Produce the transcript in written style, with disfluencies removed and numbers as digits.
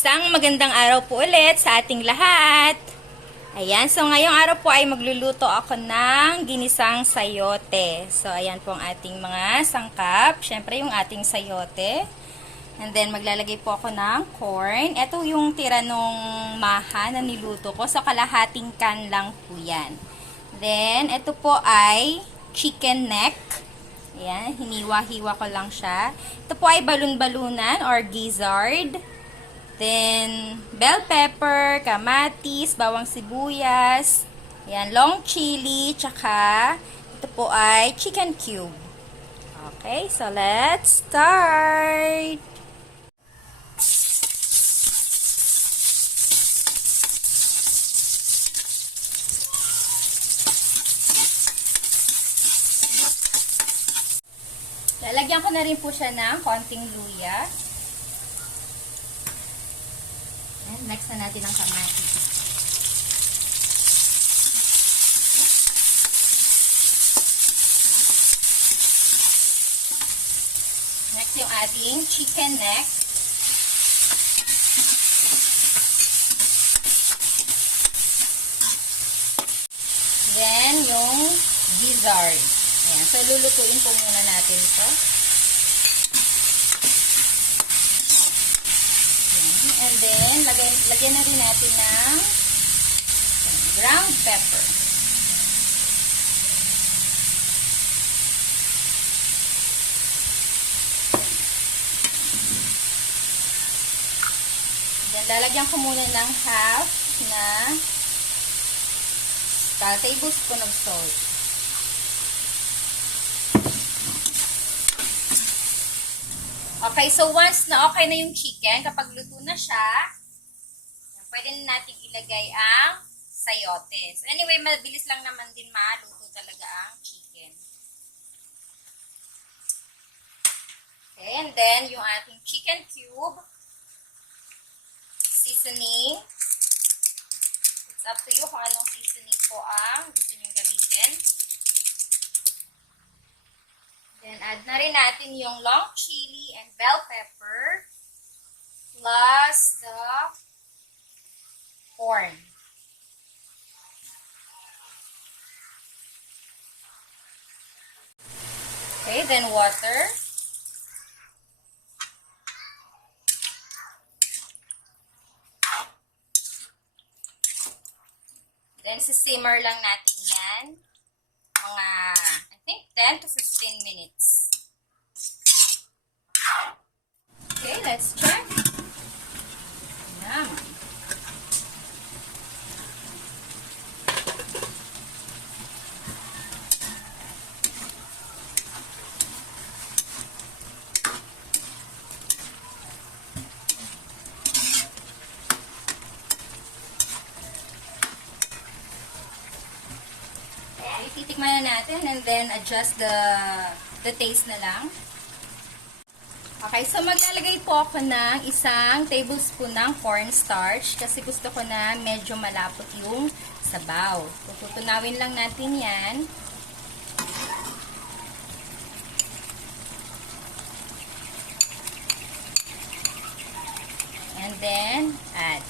Isang magandang araw po ulit sa ating lahat. Ayan, so ngayong araw po ay magluluto ako ng ginisang sayote. So ayan po ang ating mga sangkap. Siyempre yung ating sayote. And then maglalagay po ako ng corn. Ito yung tira nung maha na niluto ko. So kalahating can lang po yan. Then ito po ay chicken neck. Ayan, hiniwa-hiwa ko lang siya. Ito po ay balunbalunan or gizzard. Then, bell pepper, kamatis, bawang sibuyas, ayan, long chili, tsaka ito po ay chicken cube. Okay, so let's start! Lalagyan ko na rin po siya ng konting luya. And next na natin ang kamatis. Next yung ating chicken neck. Then yung gizzard. Ayan, so lulutuin po muna natin ito. And then, lagyan na rin natin ng ground pepper. Then, lalagyan ko muna ng half na tablespoon of salt. Okay, so once na okay na yung chicken, kapag luto na siya, pwede na natin ilagay ang sayote. So anyway, mabilis lang naman din maluto talaga ang chicken. Okay, and then yung ating chicken cube, seasoning. It's up to you kung anong seasoning po ang gusto nyo gamitin. Then, add na rin natin yung long chili and bell pepper plus the corn. Okay, then water. Then, sisimmer lang natin yan. Mga, I think, 10 to 15 minutes. Okay, let's check. Yum. Titikman na natin and then adjust the taste na lang. Okay, so maglalagay po ako ng isang tablespoon ng cornstarch kasi gusto ko na medyo malapot yung sabaw. So, tutunawin lang natin yan. And then, add.